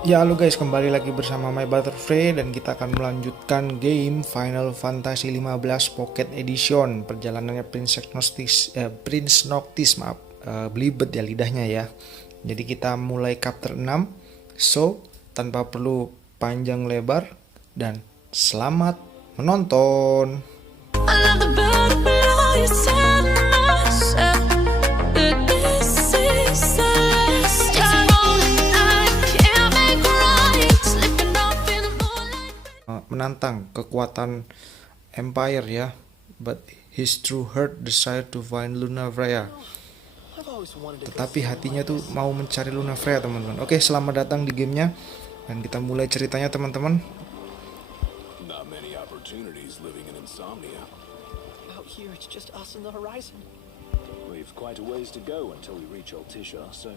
Ya halo guys, kembali lagi bersama my brother Frey dan kita akan melanjutkan game Final Fantasy 15 Pocket Edition. Perjalanannya Prince Noctis, maaf, belibet ya lidahnya ya. Jadi kita mulai chapter 6. So, tanpa perlu panjang lebar dan selamat menonton. Menantang kekuatan Empire ya, but his true heart desire to find Luna Freya. Tetapi hatinya tuh mau mencari Luna Freya, teman-teman. Oke, selamat datang di gamenya dan kita mulai ceritanya, teman-teman. Not many opportunities living in insomnia. Out here, it's just us and the horizon. We've quite a ways to go until we reach Altissia, so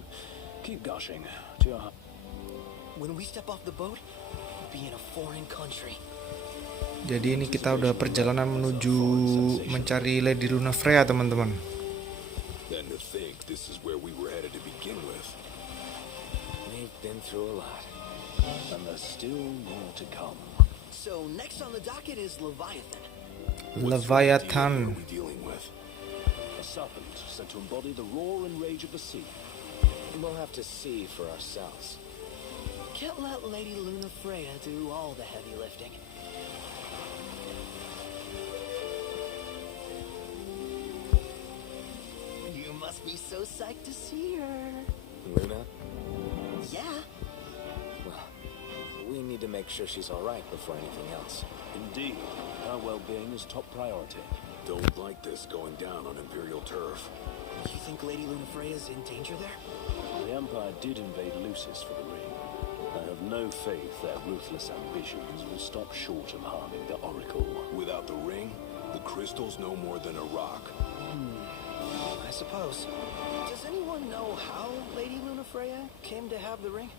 keep gushing to your heart. When we step off the boat, we'll be in a foreign country. Jadi ini kita udah perjalanan menuju mencari Lady Luna Freya, teman-teman. Then to think this is where we were headed to begin with. We've been through a lot. And there's still more to come. So next on the docket is Leviathan. Leviathan. What are we dealing with? A serpent said to embody the roar and rage of the sea. We'll have to see for ourselves. Can't let Lady Luna Freya do all the heavy lifting. You must be so psyched to see her. Luna? Yeah. Well, we need to make sure she's alright before anything else. Indeed, her well-being is top priority. Don't like this going down on Imperial turf. You think Lady Luna Freya's in danger there? The Empire did invade Lucis for the ring. I have no faith their ruthless ambitions will stop short of harming the Oracle. Without the ring, the crystal's no more than a rock. I suppose. Does anyone know how Lady Luna Freya came to have the ring?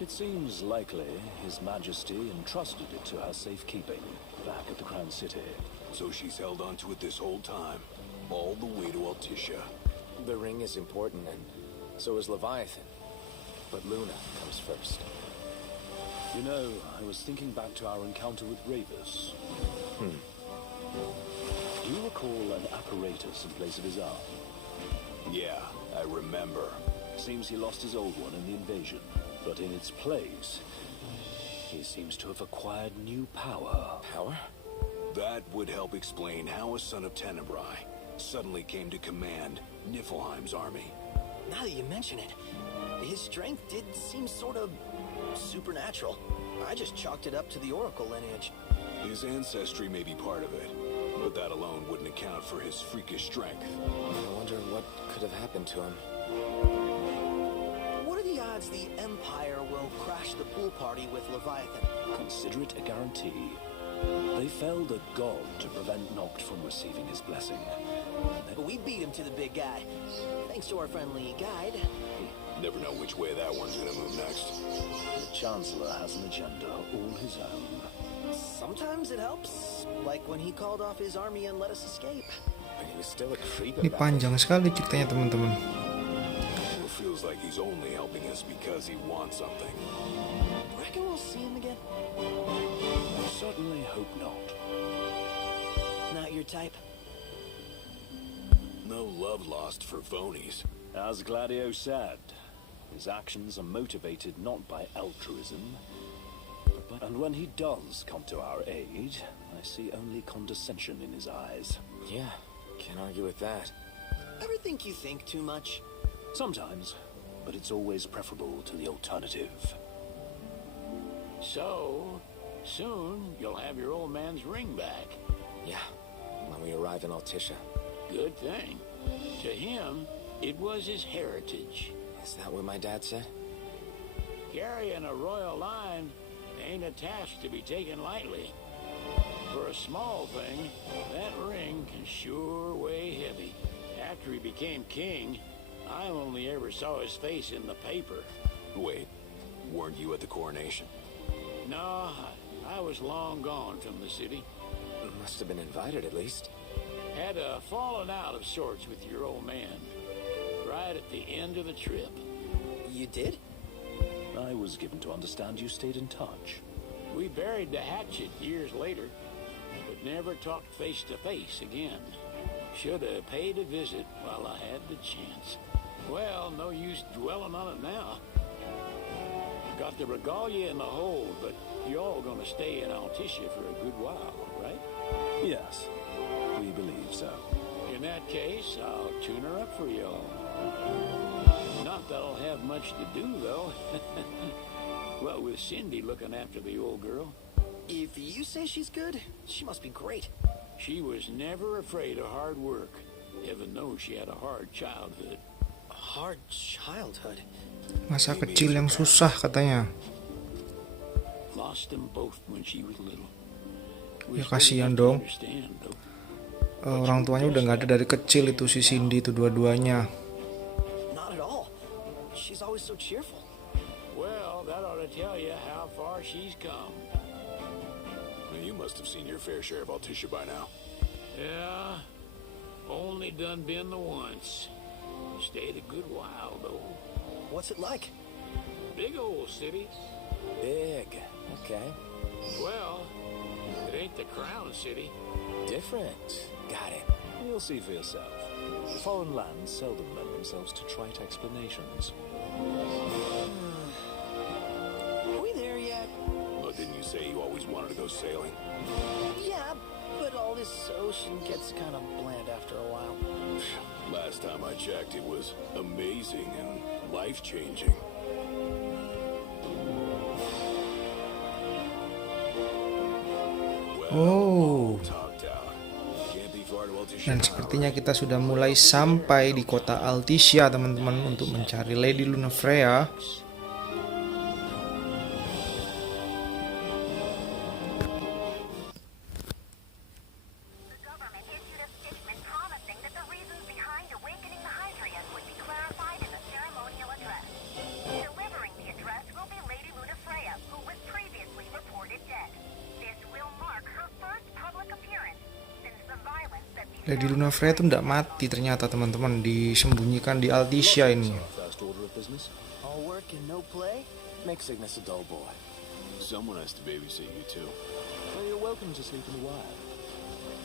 It seems likely His Majesty entrusted it to her safekeeping back at the Crown City. So she's held onto it this whole time, all the way to Altissia. The ring is important, and so is Leviathan. But Luna comes first. You know, I was thinking back to our encounter with Ravus. Do you recall an apparatus in place of his arm? Yeah, I remember. Seems he lost his old one in the invasion, but in its place, he seems to have acquired new power. Power? That would help explain how a son of Tenebrae suddenly came to command Niflheim's army. Now that you mention it, his strength did seem sort of supernatural. I just chalked it up to the Oracle lineage. His ancestry may be part of it, but that alone wouldn't account for his freakish strength. I wonder what could have happened to him. What are the odds the Empire will crash the pool party with Leviathan? Consider it a guarantee. They felled a god to prevent Noct from receiving his blessing. But we beat him to the big guy, thanks to our friendly guide. Never know which way that one's gonna move next. The Chancellor has an agenda all his own. Sometimes it helps, like when he called off his army and let us escape. But he was still a creep Ini about it. panjang sekali ceritanya, teman-teman. It feels like he's only helping us because he wants something. Reckon we'll see him again? I certainly hope not. Not your type? No love lost for phonies. As Gladio said, his actions are motivated not by altruism, and when he does come to our aid, I see only condescension in his eyes. Yeah, can't argue with that. Ever think you think too much? Sometimes, but it's always preferable to the alternative. So, soon you'll have your old man's ring back. Yeah, when we arrive in Altissia. Good thing. To him, it was his heritage. Is that what my dad said? Carrying a royal line ain't a task to be taken lightly. For a small thing, that ring can sure weigh heavy. After he became king, I only ever saw his face in the paper. Wait, weren't you at the coronation? No, I was long gone from the city. Must have been invited at least. Had a falling out of sorts with your old man. Right at the end of the trip. You did? I was given to understand you stayed in touch. We buried the hatchet years later, but never talked face to face again. Should have paid a visit while I had the chance. Well, no use dwelling on it now. Got the regalia in the hold, but you're all gonna stay in Altissia for a good while, right? Yes, we believe so. In that case, I'll tune her up for y'all. Not that I'll have much to do, though. What with Cindy looking after the old girl? If you say she's good, she must be great. She was never afraid of hard work. Heaven knows she had a hard childhood. A hard childhood. Masa kecil yang susah katanya. Lost them both when she was little. Ya kasihan dong. Orang tuanya udah nggak ada dari kecil itu si Cindy itu dua-duanya. Not at all. She's always so cheerful. Well, that ought to tell you how far she's come. You must have seen your fair share of Altissia by now. Yeah, only done been the once. Stayed a good while, though. What's it like? Big old city. Big. Okay. Well, it ain't the crown city. Different. Got it. You'll see for yourself. Foreign lands seldom lend themselves to trite explanations. Are we there yet? But didn't you say you always wanted to go sailing? Yeah, but all this ocean gets kind of bland after a while. Last time I checked, it was amazing and life-changing. Oh. Talked out. Can't be far to Altissia Dan now, sepertinya right? kita sudah mulai sampai di kota Altissia teman-teman untuk mencari Lady Luna Freya. Lady Luna Freya itu tidak mati ternyata teman-teman, disembunyikan di Altissia ini. First order of business. All work and no play? Makes Cygnus a dull boy. Someone has to babysit you too. Well, you're welcome to sleep in the wild.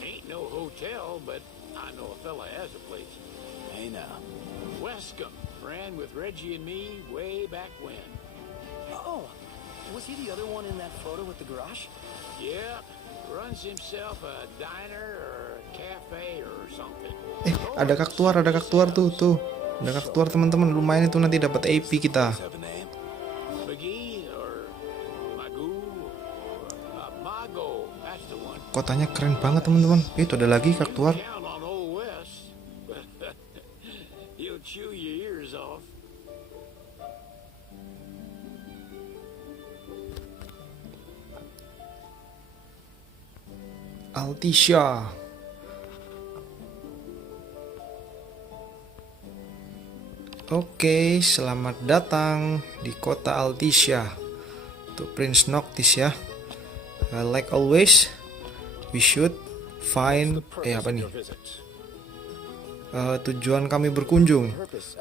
Ain't no hotel, but I know a fella has a place. Hey now. Wescombe ran with Reggie and me way back when. Oh, was he the other one in that photo with the garage? Yeah, runs himself a diner or cafe or something. Ada kaktuar tuh. Ada kaktuar teman-teman, lumayan itu nanti dapat AP kita. Have a name? McGee or Magoo or Mago, that's the one. Kotanya keren banget teman-teman. Itu ada lagi kaktuar. Count on old Wes. He'll chew your ears off. Altissia. Oke, selamat datang di kota Altissia. Untuk Prince Noctis ya. Like always, we should find apa nih? Tujuan kami berkunjung. Purpose,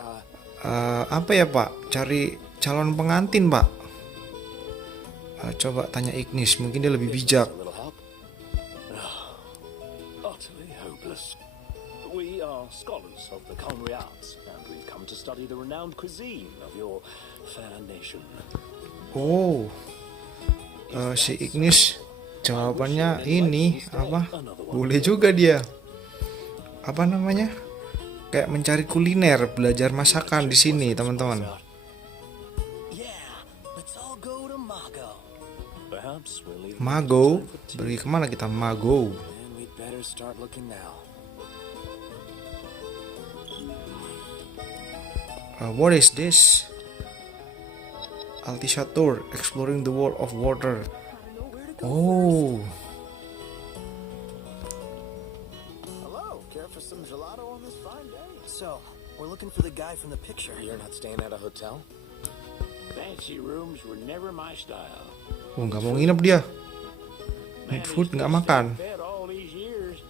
Apa ya Pak? Cari calon pengantin Pak. Coba tanya Ignis, mungkin dia lebih bijak. a little help. Utterly hopeless. We are scholars of the culinary arts, and we've come to study the renowned cuisine of your fair nation. Oh, si Ignis jawabannya ini apa? Boleh juga dia. Apa namanya? Kayak mencari kuliner, belajar masakan di sini teman-teman. Yeah, let's all go to Mago. Perhaps we'll leave Mago, pergi kemana kita? Mago. And we'd better start looking now. What is this? Altissia Tour, exploring the world of water. Oh, Hello, care for some gelato on this fine day? So, we're looking for the guy from the picture. You're not staying at a hotel? Fancy rooms were never my style. nggak mau nginep dia. Need Managed food to nggak stay makan. fed all these years.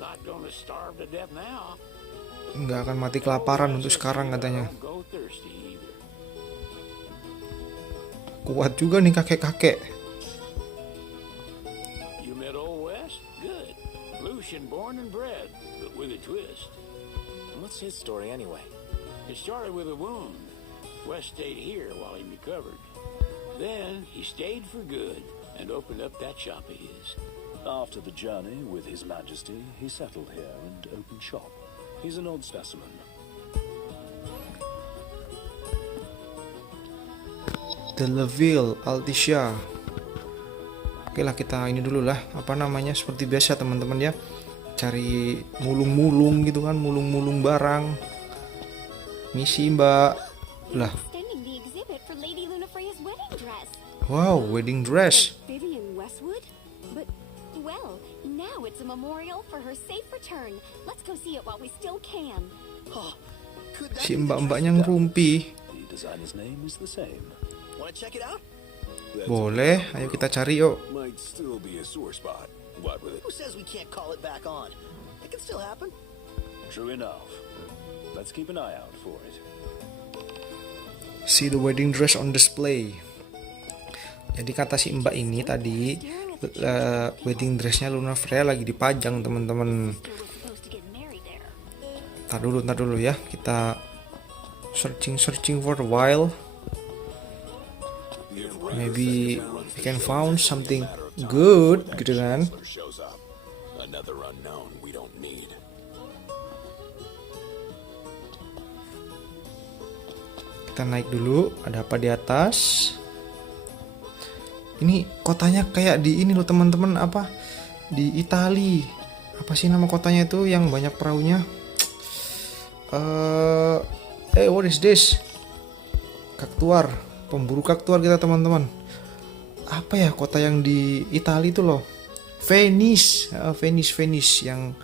Not gonna starve to death now. Nggak akan mati kelaparan untuk sekarang katanya. Don't go thirsty either. Kuat juga nih kakek-kakek. You met Old West? Good. Lucian born and bred, but with a twist. What's his story anyway? It started with a wound. West stayed here while he recovered. Then he stayed for good and opened up that shop of his. After the journey with His Majesty, he settled here and opened shop. He's an odd specimen. Kota Altissia. Oke lah, kita ini dulu lah, apa namanya, seperti biasa teman-teman ya, cari mulung-mulung gitu kan, mulung-mulung barang. Misi mbak lah. Extending the exhibit for Lady Luna Freya's wedding dress. Wow, wedding dress. Vivian Westwood? But, well, now it's a memorial for her safe return. Let's go see it while we still can. Oh, could that Si be the mbak-mbaknya ngerumpi. The designer's name is the same. Want to check it out? Boleh, ayo kita cari yuk. Might still be a sore spot. What with it? Who says we can't call it back on? It can still happen. True enough. Let's keep an eye out for it. See the wedding dress on display. Jadi kata si mbak ini tadi, wedding dressnya Luna Freya lagi dipajang teman-teman. Sister was supposed to get married there. Ntar dulu ya, kita searching for a while. Maybe we can found something good gitu kan. Shows up. Another unknown we don't need. Kita naik dulu, ada apa di atas? Ini kotanya kayak di ini loh teman-teman, apa? Di Itali. Apa sih nama kotanya itu yang banyak perahunya? What is this? Kaktuar, pemburu kaktuar kita teman-teman. Apa ya kota yang di Itali itu loh? Venice, Venice yang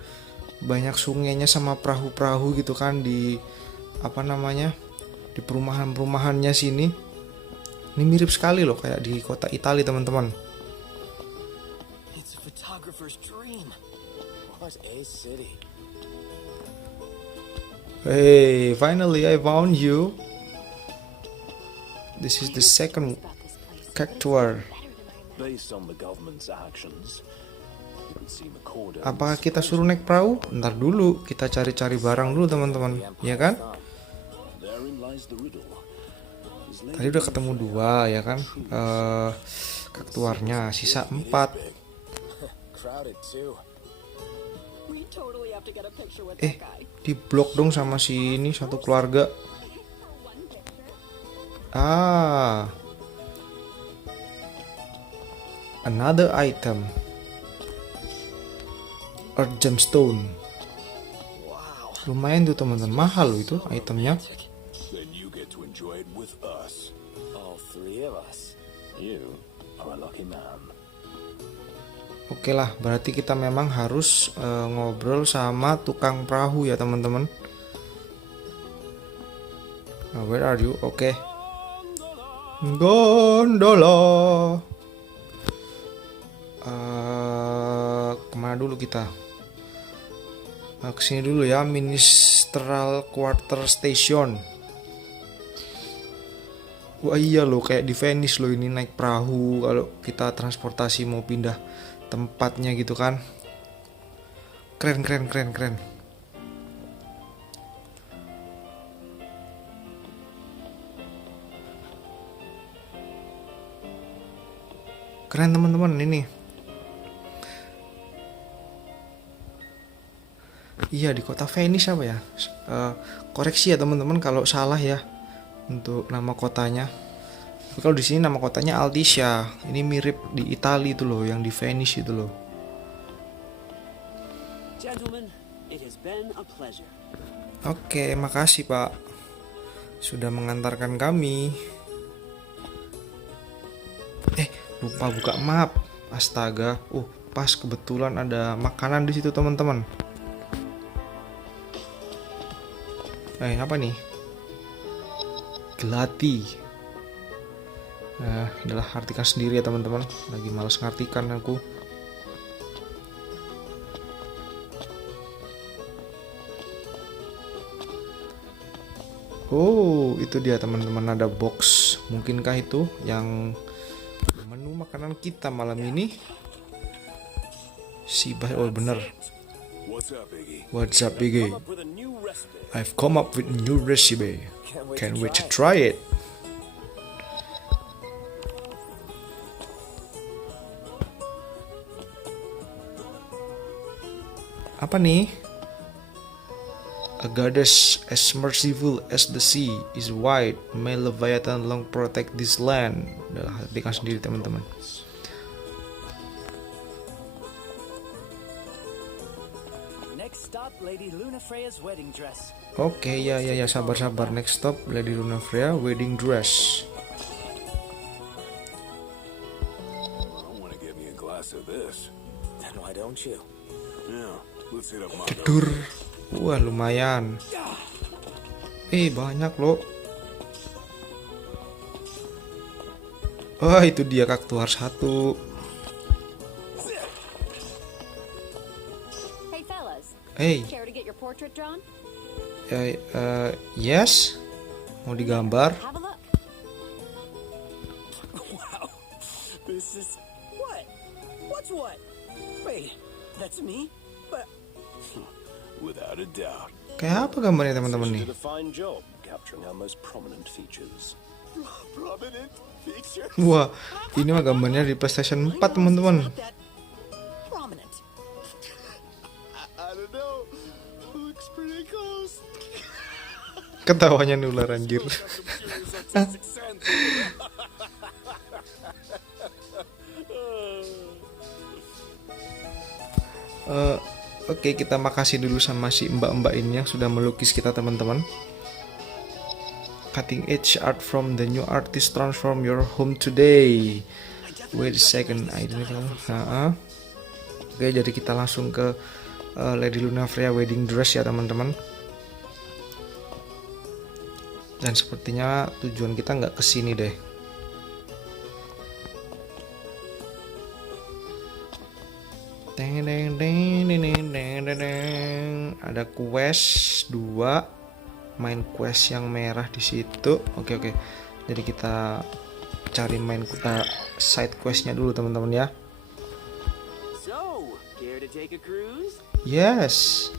banyak sungainya sama perahu-perahu gitu kan di apa namanya? Di perumahan-perumahannya sini. Ini mirip sekali loh kayak di kota Italia teman-teman. It's a photographer's dream. Where's A City? Hey, finally I found you. This is the second cactuar. Based on the government's actions, it would seem accordance. Apakah kita suruh naik perahu? Ntar dulu, kita cari-cari barang dulu teman-teman, ya kan? Therein lies the riddle. Is Tadi udah ketemu 2 ya kan? Kaktuarnya sisa 4. Crowded too. We totally have to get a picture with Eh, that guy. di blok dong sama si ini satu keluarga. Another item. Earth gemstone. Wow. Lumayan tuh teman-teman, mahal loh itu itemnya. Then you get to enjoy it with us. All three of us. You are a lucky man. Oke lah, berarti kita memang harus ngobrol sama tukang perahu ya teman-teman. Nah, where are you? Oke. Gondola. Kemana dulu kita? Kesini dulu ya, Ministerial Quarter Station. Wah iya loh, kayak di Venice loh ini naik perahu kalau kita transportasi mau pindah tempatnya gitu kan. Keren. Keren teman-teman ini. Iya di kota Venice apa ya? Koreksi ya teman-teman kalau salah ya untuk nama kotanya. Tapi kalau di sini nama kotanya Altissia. Ini mirip di Italia itu loh, yang di Venice itu loh. Gentlemen, it has been a pleasure. Oke, makasih Pak sudah mengantarkan kami. Lupa buka map. Astaga. Pas kebetulan ada makanan di situ teman-teman. Apa nih? Gelati. Nah, adalah artikan sendiri ya teman-teman. Lagi malas ngartikan aku. Oh, itu dia teman-teman, ada box. Mungkinkah itu yang menu makanan kita malam ini? Si oh bener. What's up, Iggy? What's up, Biggie? Up with a new recipe. I've come up with a new recipe. Can't wait to try it. Apa nih? A goddess as merciful as the sea is wide. May Leviathan long protect this land. Udah artikan sendiri teman-teman. Next stop, Lady Luna Freya's wedding dress. Oke, ya sabar. Next stop Lady Luna Freya wedding dress. I want to get me a glass of this. Then why don't you? Yeah, let's hit up my Dur. Wah, lumayan. Banyak loh. Oh, itu dia kaktuar 1. Hey fellas, Hey, care to get your portrait drawn? yes. Mau digambar? Have a look. Wow. This is... What? What's what? Wait, that's me? But... Without a doubt. Kayak apa gambarnya teman-teman nih? Did a fine job capturing our most prominent features. Prominent feature? Wah, ini mah gambarnya di PlayStation 4 teman-teman. Not that prominent. I don't know. Looks pretty close. Ketawanya nular anjir. Oke, kita makasih dulu sama si mbak-mbak ini yang sudah melukis kita teman-teman. Cutting edge art from the new artist transform your home today. Wait a second, I don't know. Oke, jadi kita langsung ke Lady Luna Freya wedding dress ya teman-teman. Dan sepertinya tujuan kita nggak kesini deh. Ada quest 2, main quest yang merah di situ. Oke. Jadi kita cari main side questnya dulu teman-teman ya. So, care to take a cruise? Yes.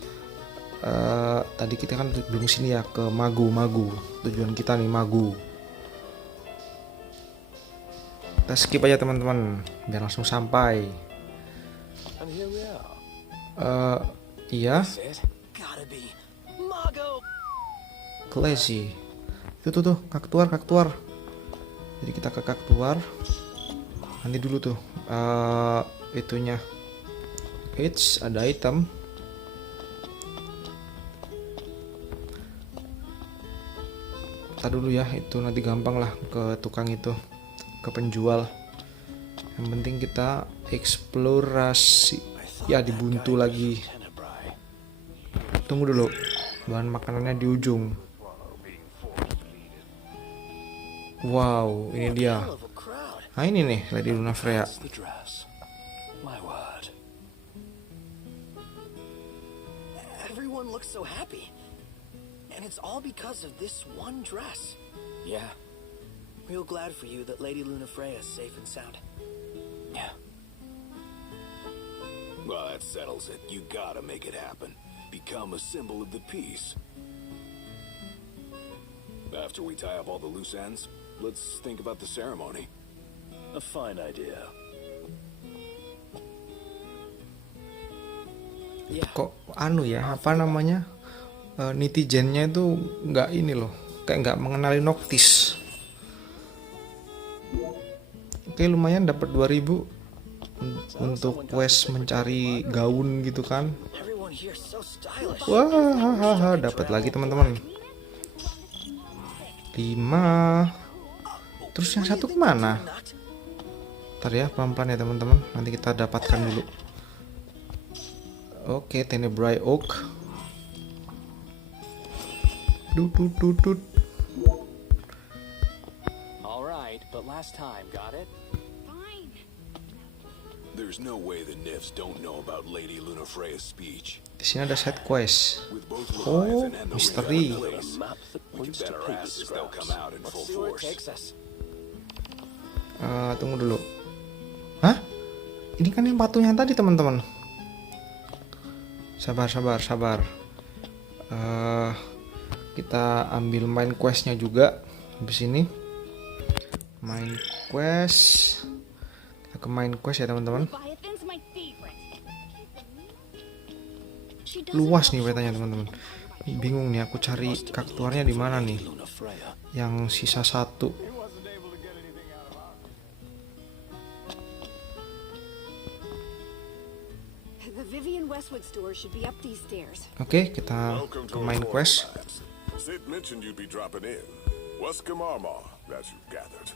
Tadi kita kan belum sini ya, ke Magu. Tujuan kita nih Magu. Kita skip aja teman-teman biar langsung sampai. And here we are. Iya. Gotta be. Mago! Classy. Itu tuh kaktuar. Jadi kita ke kaktuar. Nanti dulu tuh itunya. Ada item. Kita dulu ya, itu nanti gampang lah ke tukang itu, ke penjual. Yang penting kita eksplorasi. Ya, dibuntu lagi. Tunggu dulu, bahan makanannya di ujung. Wow, ini dia. Nah ini nih Lady Luna Freya. The dress. My word. Everyone looks so happy. And it's all because of this one dress. Yeah. Real glad for you that Lady Luna Freya is safe and sound. Yeah. Well, that settles it. You gotta make it happen. Become a symbol of the peace. After we tie up all the loose ends, let's think about the ceremony. A fine idea. Yeah. Kok apa namanya, netizennya itu nggak ini loh, kayak nggak mengenali Noctis. Oke, lumayan dapat 2000 untuk quest mencari gaun gitu kan. Everyone here so stylish. Wah, dapat lagi teman-teman. 5. Terus yang satu kemana? Ntar ya, pelan-pelan ya teman-teman. Nanti kita dapatkan dulu. Oke, Tenebrai Oak. Dut. Alright, but last time, got it? Fine. There's no way the Nifs don't know about Lady Luna Freya's speech. Di sini ada side quest. With both Oh, Leviathan and the misteri. Red A Place, map that we can points to bet our paper asses they'll come scraps. out in Let's full see where it force. takes us. Tunggu dulu. Hah? Ini kan yang patung yang tadi teman-teman. Sabar. Kita ambil main questnya juga. Habis ini main quest. Kita ke main quest ya teman-teman. Leviathan's my favorite. She doesn't Luas nih have petanya shoulders teman-teman. to stand on my Bingung nih aku cari kaktuarnya di mana nih. Luna Freya. Yang sisa satu. The Vivian Westwood store should be up these stairs. Oke, kita Welcome ke to main our quest. lads. Sid mentioned you'd be dropping in. Weskamarma, as you've gathered.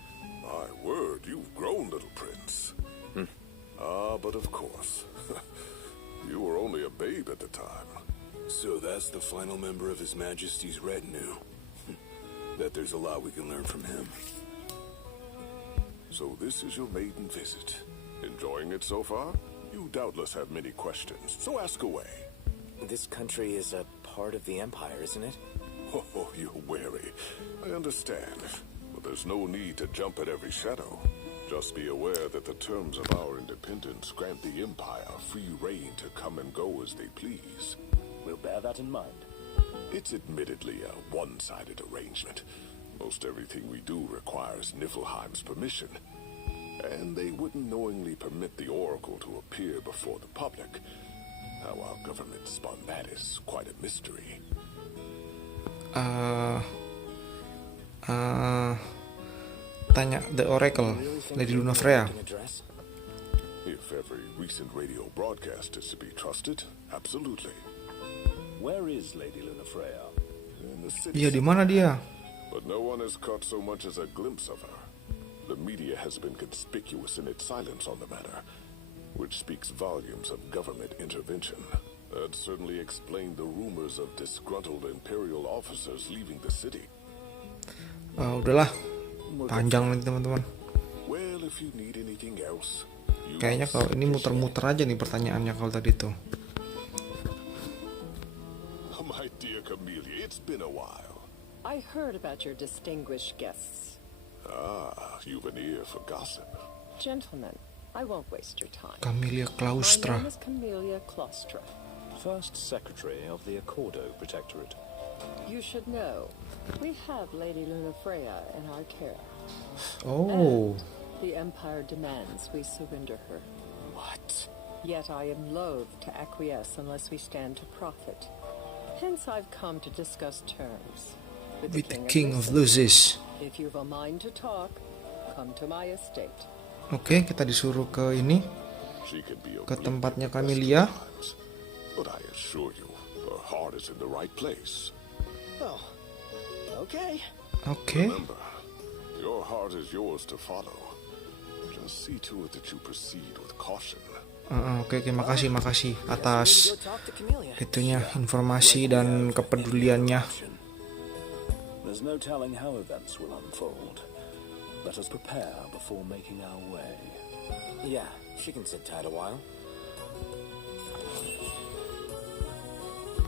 My word, you've grown, little prince. But of course. You were only a babe at the time. So that's the final member of His Majesty's retinue. Bet there's a lot we can learn from him. So this is your maiden visit. Enjoying it so far? You doubtless have many questions, so ask away. This country is a part of the Empire, isn't it? Oh, you're wary. I understand. But there's no need to jump at every shadow. Just be aware that the terms of our independence grant the Empire free reign to come and go as they please. We'll bear that in mind. It's admittedly a one-sided arrangement. Most everything we do requires Niflheim's permission. And they wouldn't knowingly permit the Oracle to appear before the public. How our government spun that is quite a mystery. Tanya The Oracle, Lady Luna Freya. An address? If every recent radio broadcast is to be trusted, absolutely. Where is Lady Luna Freya? In the city, Iya, di mana dia? but no one has caught so much as a glimpse of her. The media has been conspicuous in its silence on the matter, which speaks volumes of government intervention. That certainly explained the rumors of disgruntled Imperial officers leaving the city. Udahlah, panjang nanti teman-teman. Well, if you need anything else, you Kayaknya kalau ini muter-muter aja nih pertanyaannya kalau tadi tuh. My dear Camellia, it's been a while. I heard about your distinguished guests. Ah, you've an ear for gossip. Gentlemen, I won't waste your time. Camellia My Claustra. name is Camellia Claustra. First Secretary of the Accordo Protectorate. You should know, we have Lady Luna Freya in our care. Oh, The Empire demands we surrender her. What? Yet I am loath to acquiesce unless we stand to profit. Hence I've come to discuss terms. with the King of Loses. If you've a mind to talk, come to my estate. Oke, kita disuruh ke ini, She can be ke oblique tempatnya at the best of Camellia. times, but I assure you, her heart is in the right place. Oh, okay. Oke, Remember, your heart is yours to follow. Just see to it that you proceed with caution. oke, makasih atas Go talk to Camellia. itunya informasi dan kepeduliannya. There's no telling how events will unfold. Let us prepare before making our way. Yeah, she can sit tight a while.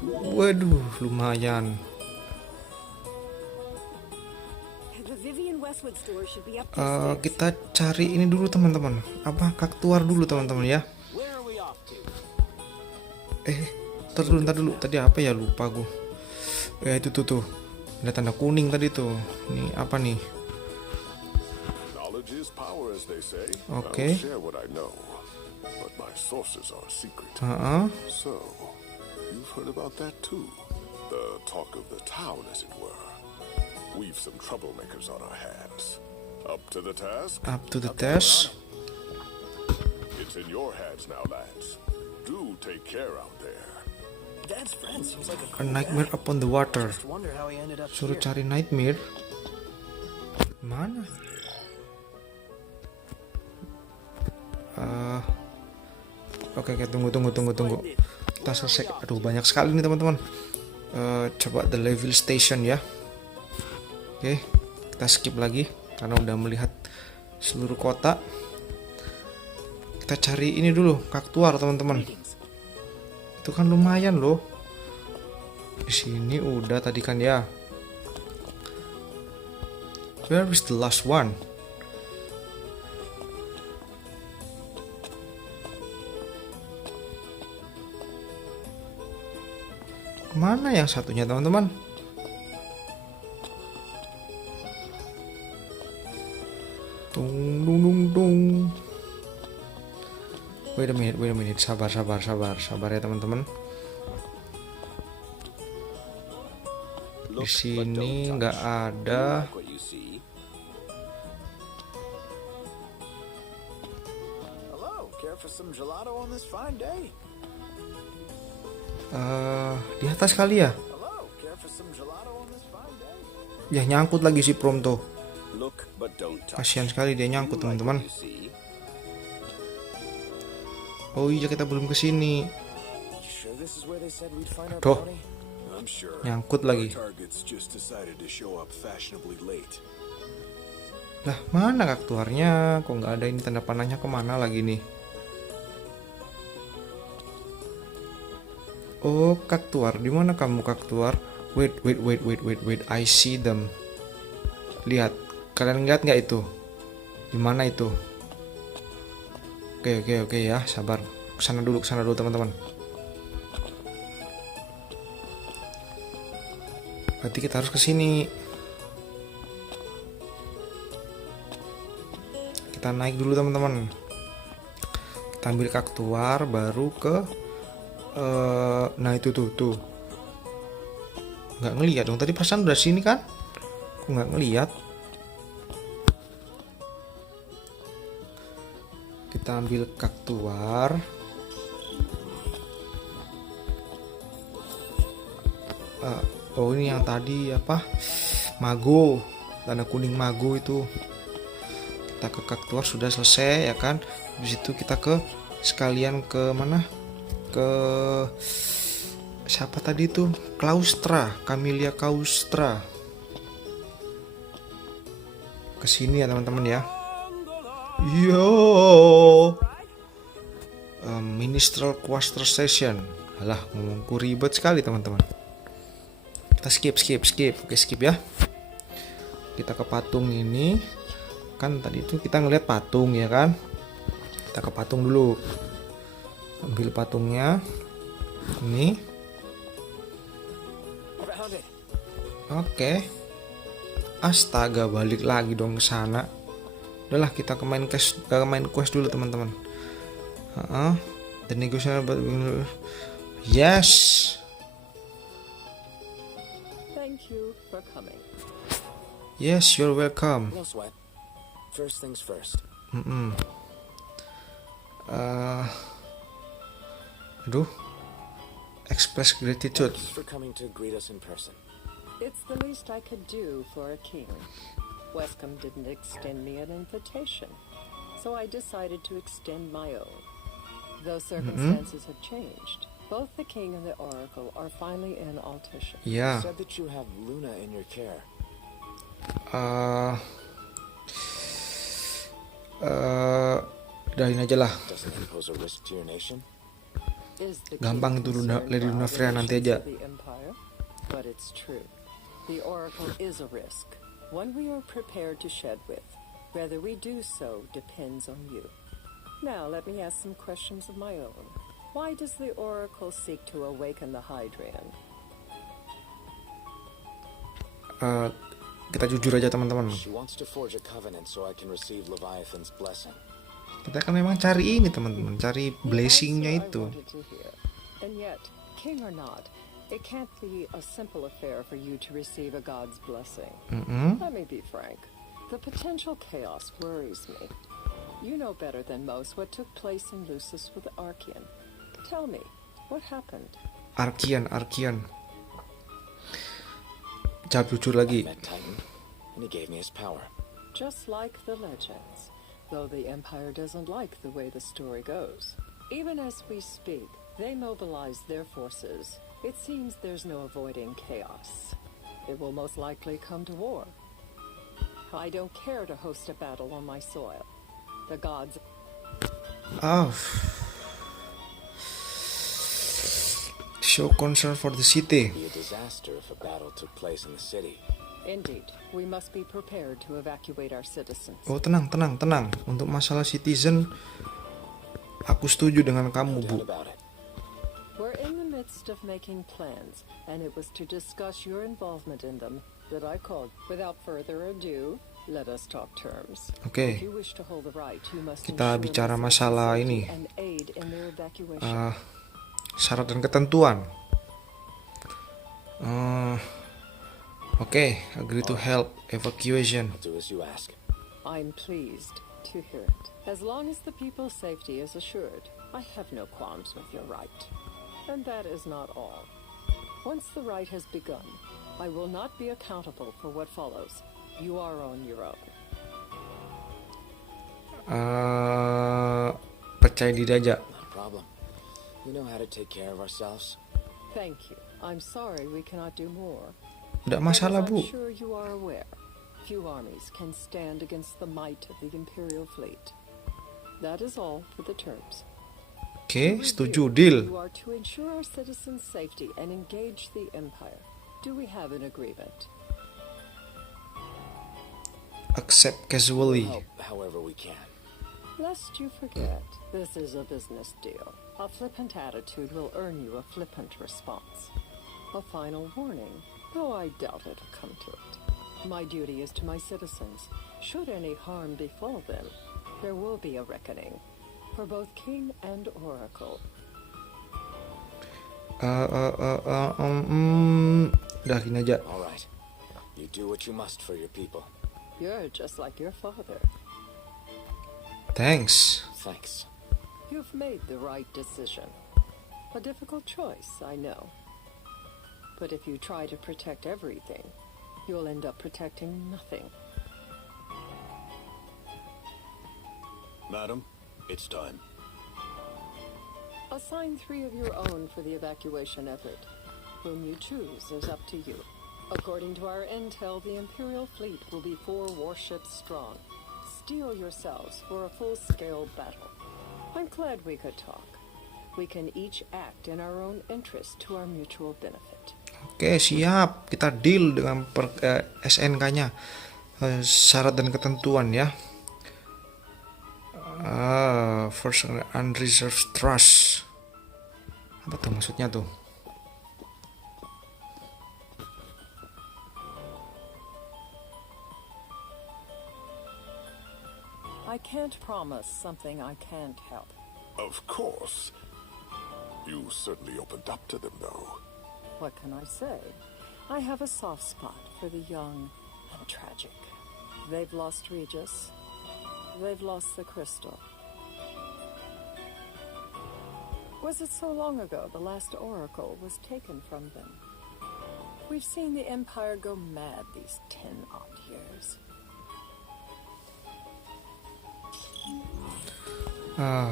Waduh, lumayan. The Vivian Westwood store should be up these stairs. Kita cari ini dulu teman-teman. Apa kaktuar dulu teman-teman ya? Where are we off to? Ntar dulu. Tadi apa ya, lupa gue. Itu tuh. Ada tanda kuning tadi tuh. Ini apa nih? Knowledge is power, as they say. Okay. I'll share what I know, but my sources are secret. So, you've heard about that too? The talk of the town, as it were. We've some troublemakers on our hands. Up to the task? Up to the test. It's in your hands now, lads. Do take care out there. Dad's friend seems like a A cool nightmare guy. upon the water. Just wonder how he ended up Suruh here. cari nightmare. Mana? Oke, tunggu. Kita selesai. Aduh, banyak sekali nih teman-teman. Coba the level station ya. Oke, kita skip lagi karena udah melihat seluruh kota. Kita cari ini dulu, kaktuar teman-teman. Itu kan lumayan loh. Di sini udah tadi kan ya. Where is the last one? Kemana yang satunya teman-teman? Tung dung dung dung. Wait a minute. Sabar ya teman-teman. Di sini nggak ada. Hello, care for some gelato on this fine day? Di atas kali ya? Hello, care for some gelato on this fine day? Ya nyangkut lagi si Prom tuh. Look, but don't touch. Kasihan sekali dia nyangkut teman-teman. You see? Oh iya kita belum kesini. Sure this is where they said we'd find our Tuh, bounty? I'm sure. nyangkut lagi. Targets just decided to show up fashionably late. Lah mana kaktuarnya? Kok nggak ada ini tanda panahnya kemana lagi nih? Oh kaktuar, di mana kamu kaktuar? Wait, I see them. Lihat, kalian lihat nggak itu? Di mana itu? Oke ya, sabar. Kesana dulu teman-teman. Berarti kita harus kesini. Kita naik dulu teman-teman. Kita ambil kaktuar, baru ke nah itu tuh. Nggak ngeliat dong, tadi perasaan udah sini kan? Kok nggak ngeliat? Kita ambil kaktuar. Oh ini yang tadi apa? Mago, tanda kuning mago itu. Kita ke kaktuar sudah selesai ya kan? Habis itu kita ke sekalian ke mana? Ke siapa tadi itu? Claustra, Camellia Claustra. Kesini ya teman-teman ya. Yo, Ministerial Quarter Session. Alah, ngomongku ribet sekali teman-teman. Kita skip. Oke, skip ya. Kita ke patung ini. Kan tadi itu kita ngeliat patung ya kan. Kita ke patung dulu. Ambil patungnya. Ini. Oke. Astaga, balik lagi dong ke sana. Udahlah, kita ke main quest dulu teman-teman. The negotiation about... Yes. Thank you for coming. Yes, you're welcome. No sweat. First things first. Aduh. Express gratitude. Thanks for coming to greet us in person. It's the least I could do for a king. Westcombe didn't extend me an invitation, so I decided to extend my own. Though circumstances have changed, both the king and the oracle are finally in Altissia. Yeah. You said that you have Luna in your care. Udahin aja lah. Doesn't it pose a risk to your nation? Is the Gampang king itu concerned Lady Luna about Freya nanti aja. relations of the empire? But it's true. The oracle is a risk, one we are prepared to shed with. Whether we do so depends on you. Now let me ask some questions of my own. Why does the oracle seek to awaken the Hydrian? Kita jujur aja teman-teman. She wants to forge a covenant so I can receive Leviathan's blessing. Kita kan memang cari ini teman-teman, cari blessingnya itu. And yet, king or not, it can't be a simple affair for you to receive a god's blessing. Let me be frank. The potential chaos worries me. You know better than most what took place in Lucis with the Archean. Tell me, what happened? Archean. Jawab jujur lagi. I met Titan, and he gave me his power. Just like the legends, though the Empire doesn't like the way the story goes. Even as we speak, they mobilize their forces. It seems there's no avoiding chaos. It will most likely come to war. I don't care to host a battle on my soil. The gods... show concern for the city. It'd be a disaster if a battle took place in the city. Indeed, we must be prepared to evacuate our citizens. Oh, tenang. Untuk masalah citizen, aku setuju dengan kamu, Bu. Doubt about it. We're in the midst of making plans, and it was to discuss your involvement in them that I called. Without further ado, let us talk terms. Oke, If you wish to hold the right, you must kita ensure bicara my masalah safety ini. and aid in their evacuation. Syarat dan ketentuan. Oke, agree to help evacuation. I'll do as you ask. I'm pleased to hear it. As long as the people's safety is assured, I have no qualms with your right. And that is not all. Once the right has begun, I will not be accountable for what follows. You are on your own. Percaya diri aja. Not a problem. We know how to take care of ourselves. Thank you. I'm sorry we cannot do more. Nggak masalah, As Bu. I'm sure you are aware, few armies can stand against the might of the Imperial fleet. That is all for the terms. Oke, To setuju, review, deal. You are to ensure our citizens' safety and engage the Empire. Do we have an agreement? Accept casually. Help however we can. Lest you forget, this is a business deal. A flippant attitude will earn you a flippant response. A final warning, though I doubt it'll come to it. My duty is to my citizens. Should any harm befall them, there will be a reckoning. For both king and oracle. Udah gini aja. All right. You do what you must for your people. You're just like your father. Thanks. Thanks. You've made the right decision. A difficult choice, I know. But if you try to protect everything, you'll end up protecting nothing. Madam, it's time. Assign 3 of your own for the evacuation effort. Whom you choose is up to you. According to our intel, the Imperial fleet will be 4 warships strong. Steel yourselves for a full-scale battle. I'm glad we could talk. We can each act in our own interest to our mutual benefit. Oke, siap. Kita deal dengan SNK-nya. Syarat dan ketentuan ya. First unreserved trust. Apa tuh maksudnya tuh? I can't promise something I can't help. Of course. You certainly opened up to them, though. What can I say? I have a soft spot for the young and tragic. They've lost Regis. They've lost the crystal. Was it so long ago the last oracle was taken from them? We've seen the Empire go mad these 10-odd years.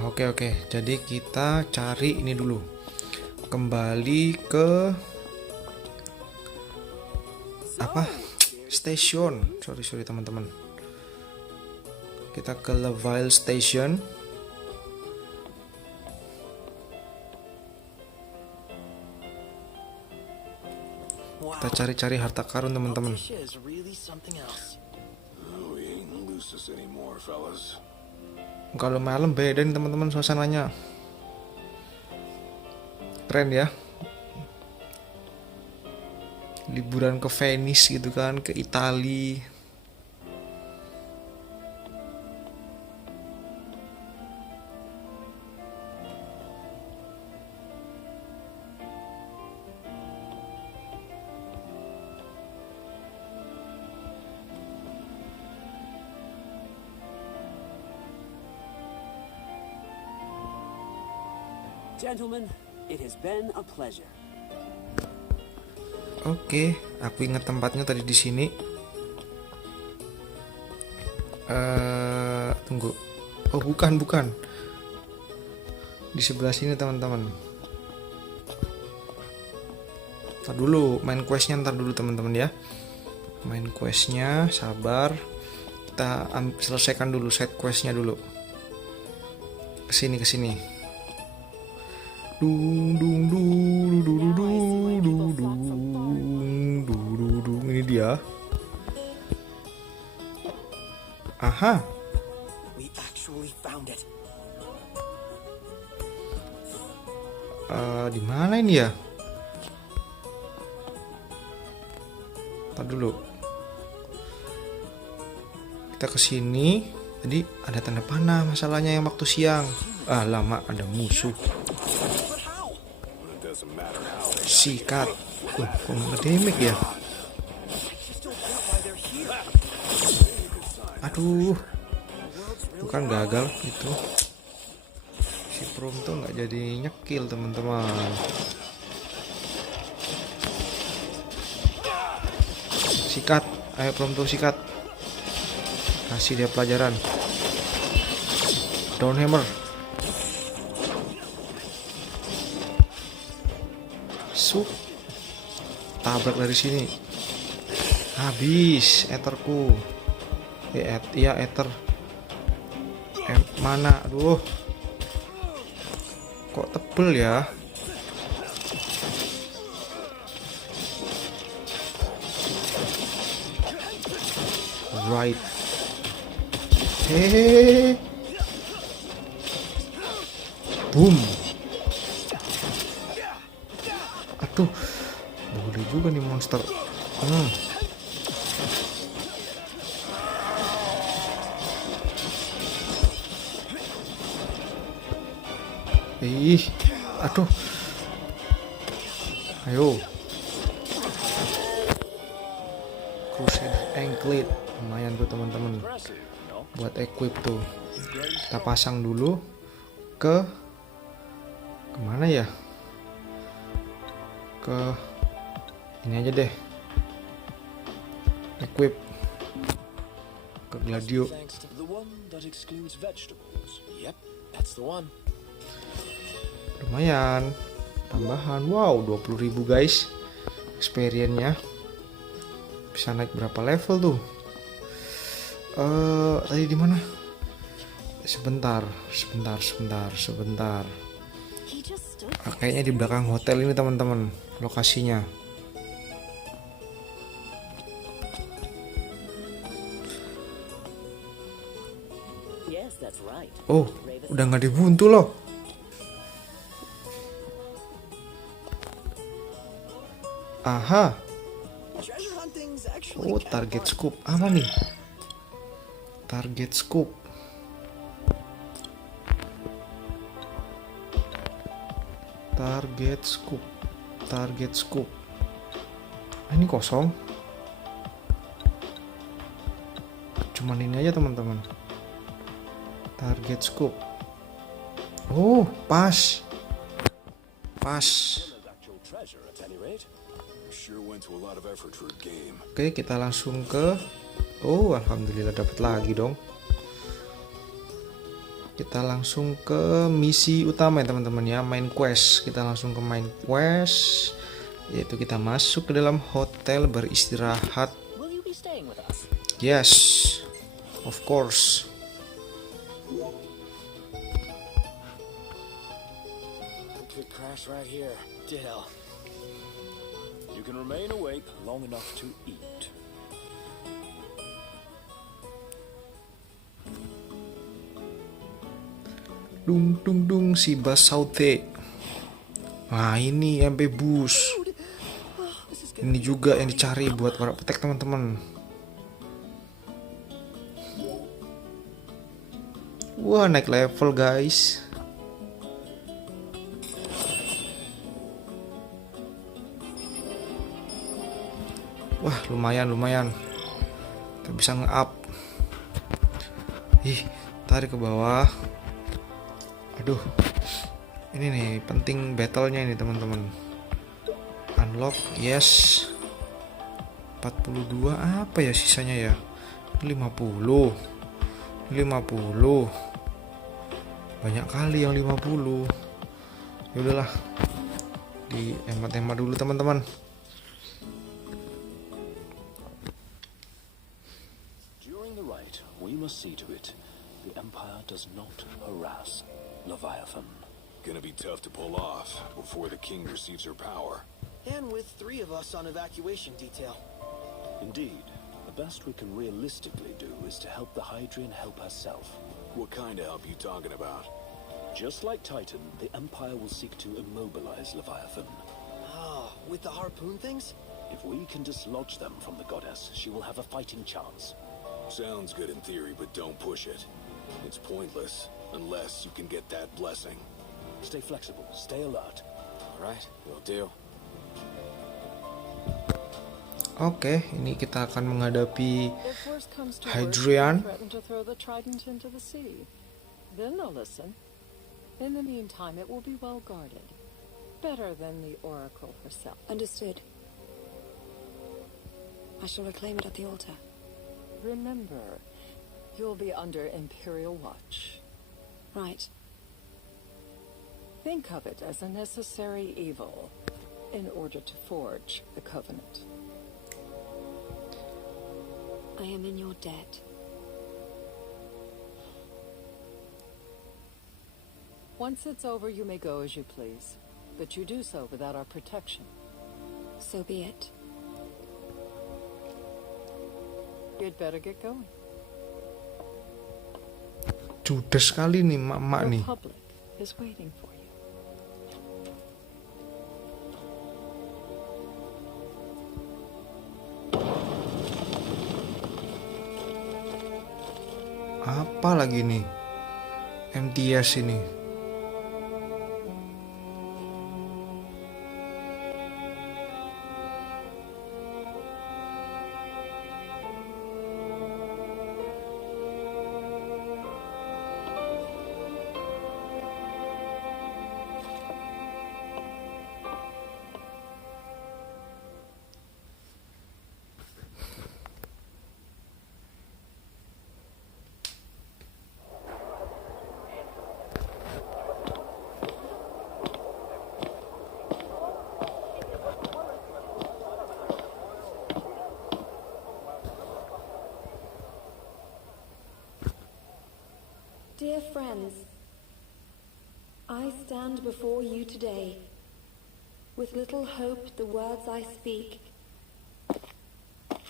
Oke. Jadi kita cari ini dulu. Kembali ke apa? Station. Sorry teman-teman. Kita ke Leville Station. Kita cari-cari harta karun teman-teman. Altissia is really something else. We ain't lose this anymore, fellas. Kalau malam beda nih teman-teman suasananya. Keren ya. Liburan ke Venice gitu kan, ke Italia. Gentlemen, it has been a pleasure. Oke, aku ingat tempatnya tadi di sini. Tunggu. Oh, bukan. Di sebelah sini, teman-teman. Ntar dulu, main questnya ntar dulu, teman-teman ya. Main questnya, sabar. Kita selesaikan dulu side questnya dulu. Kesini. Dung dung dung dung dung dung dung dung. Ini dia. Aha. We actually found it. Di mana ini ya? Tar dulu. Kita ke sini. Tadi ada tanda panah masalahnya yang waktu siang. Lama ada musuh. Sikat. Kok nggak damage ya? Aduh. Bukan gagal itu. Si Prom tuh nggak jadi nyekil teman-teman. Sikat, ayo Prom tuh sikat. Kasih dia pelajaran. Down hammer. Sup. Tabrak dari sini. Habis etherku. Iya ether. Mana? Aduh. Kok tebel ya? Right. Hehehe. Boom. Aduh. Boleh juga nih monster. Aduh. Ayo. Crusader anklet. Lumayan tuh teman-teman. Buat equip tuh. Kita pasang dulu ke kemana ya? Ke ini aja deh. Equip ke Gladio. Lumayan. Tambahan. Wow, 20.000 guys. Experience-nya. Bisa naik berapa level tuh? Tadi di mana? Sebentar. Kayaknya di belakang hotel ini teman-teman lokasinya. Oh, udah nggak dibuntu loh. Aha. Oh, target scoop apa nih? Target scoop. Ini kosong. Cuman ini aja teman-teman. Target scoop. Oh, pas. Oke, kita langsung ke. Oh, alhamdulillah dapat lagi dong. Kita langsung ke misi utama ya teman-teman ya, main quest. Kita langsung ke main quest, yaitu kita masuk ke dalam hotel beristirahat. Yes, of course. Could crash right here. Ditto. You can remain awake long enough to eat. Dung dung dung si Basaute. Nah ini MP boost. Ini juga yang dicari buat para petek teman-teman. Wah, naik level guys. Wah, lumayan. Kita bisa nge-up. Tarik ke bawah. Aduh, ini nih penting battlenya ini teman-teman. Unlock, yes. 42 apa ya sisanya ya? 50. Banyak kali yang 50. Ya udahlah. Dihemat-hemat dulu teman-teman. During the rite, we must see to it the Empire does not harass Leviathan. Gonna be tough to pull off before the king receives her power. And with 3 of us on evacuation detail. Indeed. The best we can realistically do is to help the Hydrian help herself. What kind of help you talking about? Just like Titan, the Empire will seek to immobilize Leviathan. Ah, with the harpoon things? If we can dislodge them from the goddess, she will have a fighting chance. Sounds good in theory, but don't push it. It's pointless, unless you can get that blessing. Stay flexible, stay alert. Alright, will do. Oke, ini kita akan menghadapi If worse comes to worse, Hydrian. threaten to throw the trident into the sea. Then they'll listen. In the meantime, it will be well guarded. Better than the Oracle herself. Understood. I shall reclaim it at the altar. Remember, you'll be under Imperial watch. Right. Think of it as a necessary evil in order to forge the Covenant. I am in your debt. Once it's over, you may go as you please. But you do so without our protection. So be it. You'd better get going. Judes sekali nih mak-mak The nih. public is waiting for you. Apa lagi nih? MTS ini. Dear friends, I stand before you today with little hope the words I speak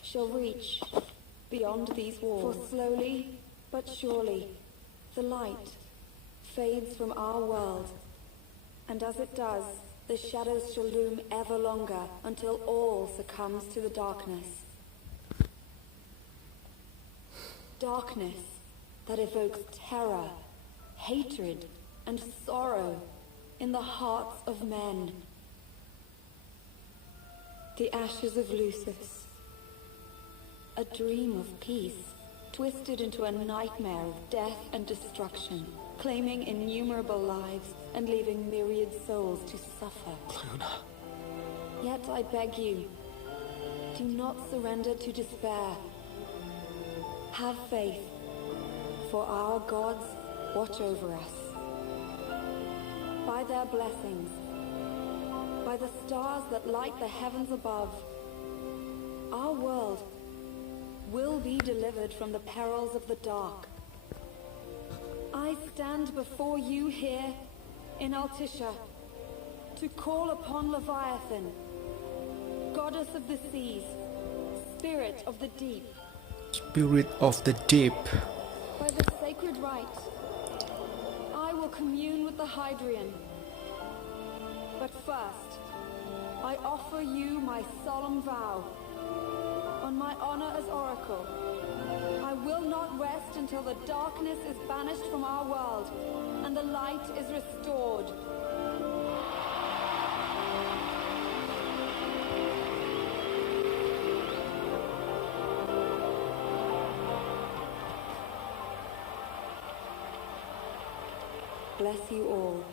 shall reach beyond these walls. For slowly but surely the light fades from our world, and as it does, the shadows shall loom ever longer until all succumbs to the darkness. Darkness that evokes terror, hatred, and sorrow in the hearts of men. The ashes of Lucis, a dream of peace, twisted into a nightmare of death and destruction, claiming innumerable lives and leaving myriad souls to suffer. Luna. Yet I beg you, do not surrender to despair. Have faith, for our gods watch over us. By their blessings, by the stars that light the heavens above, our world will be delivered from the perils of the dark. I stand before you here in Altissia to call upon Leviathan, goddess of the seas, spirit of the deep. Spirit of the Deep. By the sacred rite, I will commune with the Hydrian. But first, I offer you my solemn vow. On my honor as Oracle, I will not rest until the darkness is banished from our world and the light is restored. Bless you all.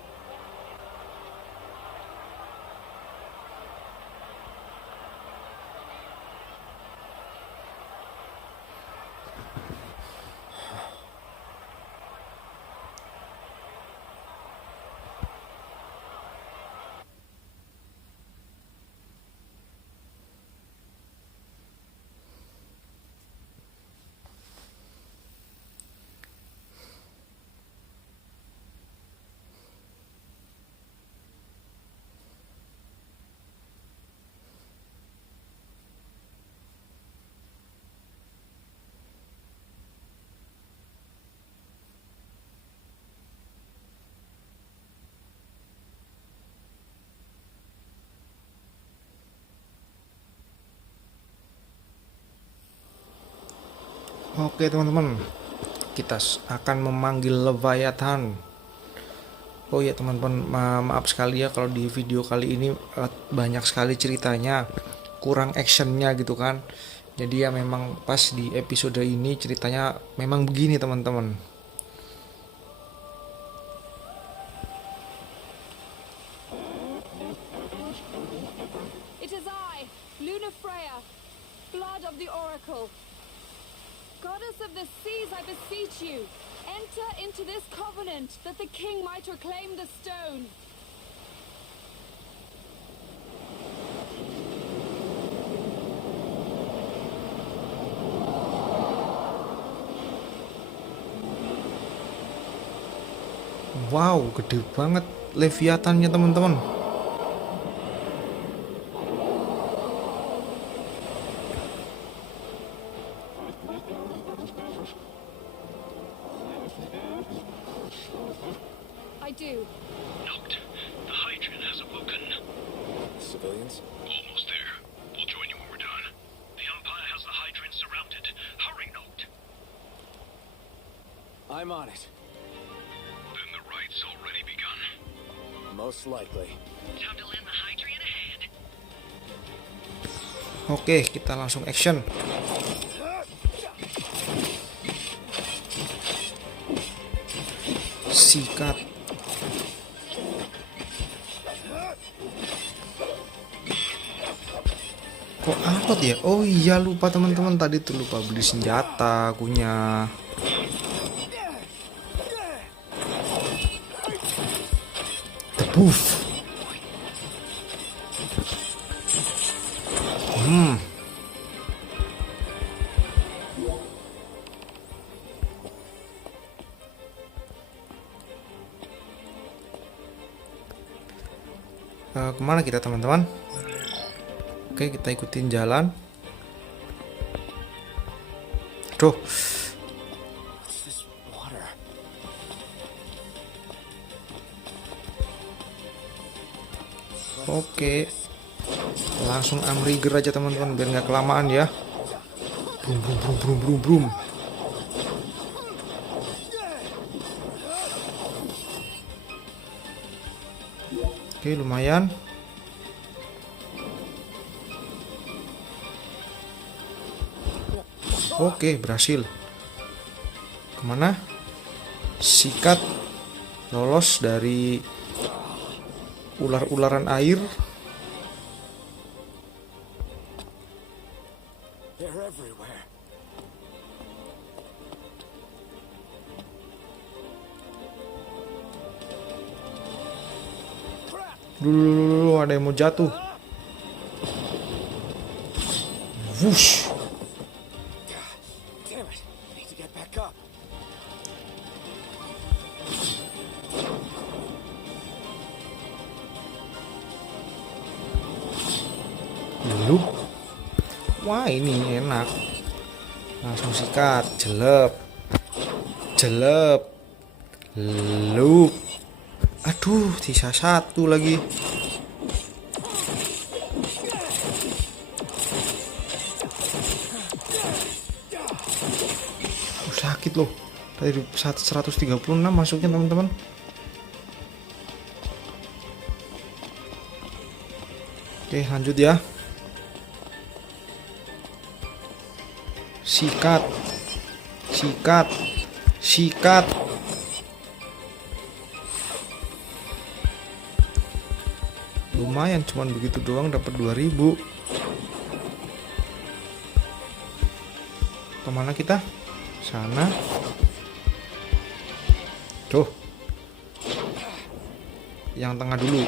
Oke teman-teman, kita akan memanggil Leviathan. Oh ya teman-teman, maaf sekali ya kalau di video kali ini banyak sekali ceritanya, kurang actionnya gitu kan. Jadi ya memang pas di episode ini ceritanya memang begini teman-teman. It is I, Luna Freya, blood of the Oracle. Goddess of the seas, I beseech you, enter into this covenant that the king might reclaim the stone. Wow, gede banget Leviathannya teman-teman. I do. Noct, the Hydran has awoken. Civilians? Almost there. We'll join you when we're done. The Empire has the Hydran surrounded. Hurry, Noct. I'm on it. Then the right's already begun. Most likely. Time to land the Hydran ahead. Oke, kita langsung action. Sikat. Kok alot ya? Oh iya, lupa teman-teman, tadi tuh lupa beli senjata akunya. The buff. Kemana kita teman-teman? Oke, kita ikutin jalan. Tuh. Oke, langsung amriger aja teman-teman biar nggak kelamaan ya. Brum brum brum brum brum brum. Oke, lumayan. Oke, berhasil. Kemana? Sikat. Lolos dari ular-ularan air. They're everywhere. Dulu ada yang mau jatuh. Wush. Damn it. I need to get back up. Dulu. Wah, ini enak. Langsung sikat, jelep. Jelep. Lup. Aduh, sisa satu lagi. Sakit loh. Tadi 136 masuknya teman-teman. Oke, lanjut ya. Sikat. Sikat. Sikat. Lumayan, cuman begitu doang dapat 2000. Kemana kita? Sana. Tuh. Yang tengah dulu.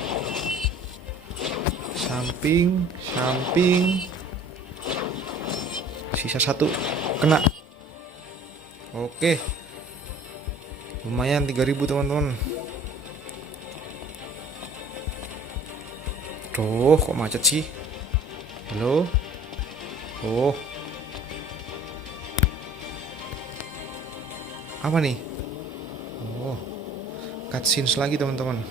Samping, samping. Sisa satu. Kena. Oke. Lumayan 3000 teman-teman. Tuh, kok macet sih? Halo? Oh. Apa nih? Oh. Cutscenes lagi teman-teman.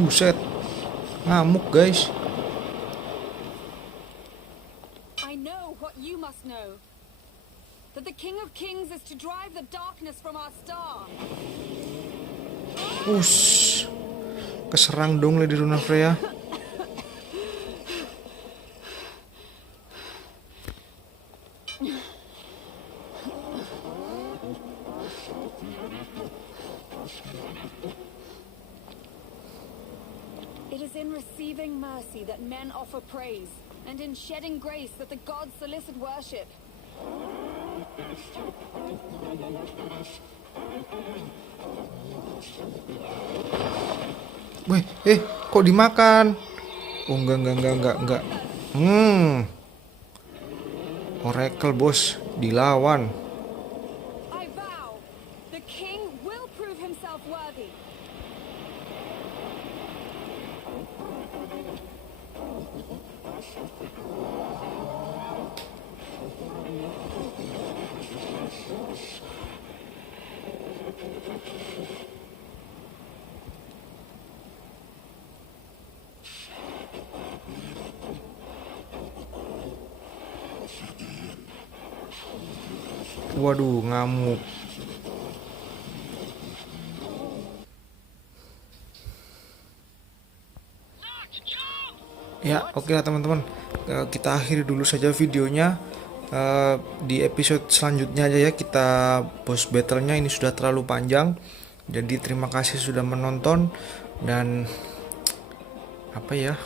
buset. Ngamuk, guys. I know what you must know. That the King of Kings is to drive the darkness from our star. Keserang dong Lady Luna Freya. It is in receiving mercy that men offer praise, and in shedding grace that the gods solicit worship. Weh, kok dimakan? Oh, enggak. Oracle, bos, dilawan. I vow, the king will prove himself worthy. Waduh, ngamuk. Ya, oke lah teman-teman. Kita akhiri dulu saja videonya. Di episode selanjutnya aja ya, kita boss battle-nya ini sudah terlalu panjang. Jadi terima kasih sudah menonton dan apa ya?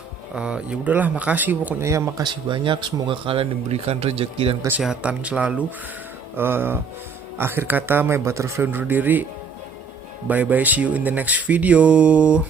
Ya udahlah, makasih pokoknya ya, makasih banyak. Semoga kalian diberikan rezeki dan kesehatan selalu. Akhir kata, my butterfly undur diri. Bye bye, see you in the next video.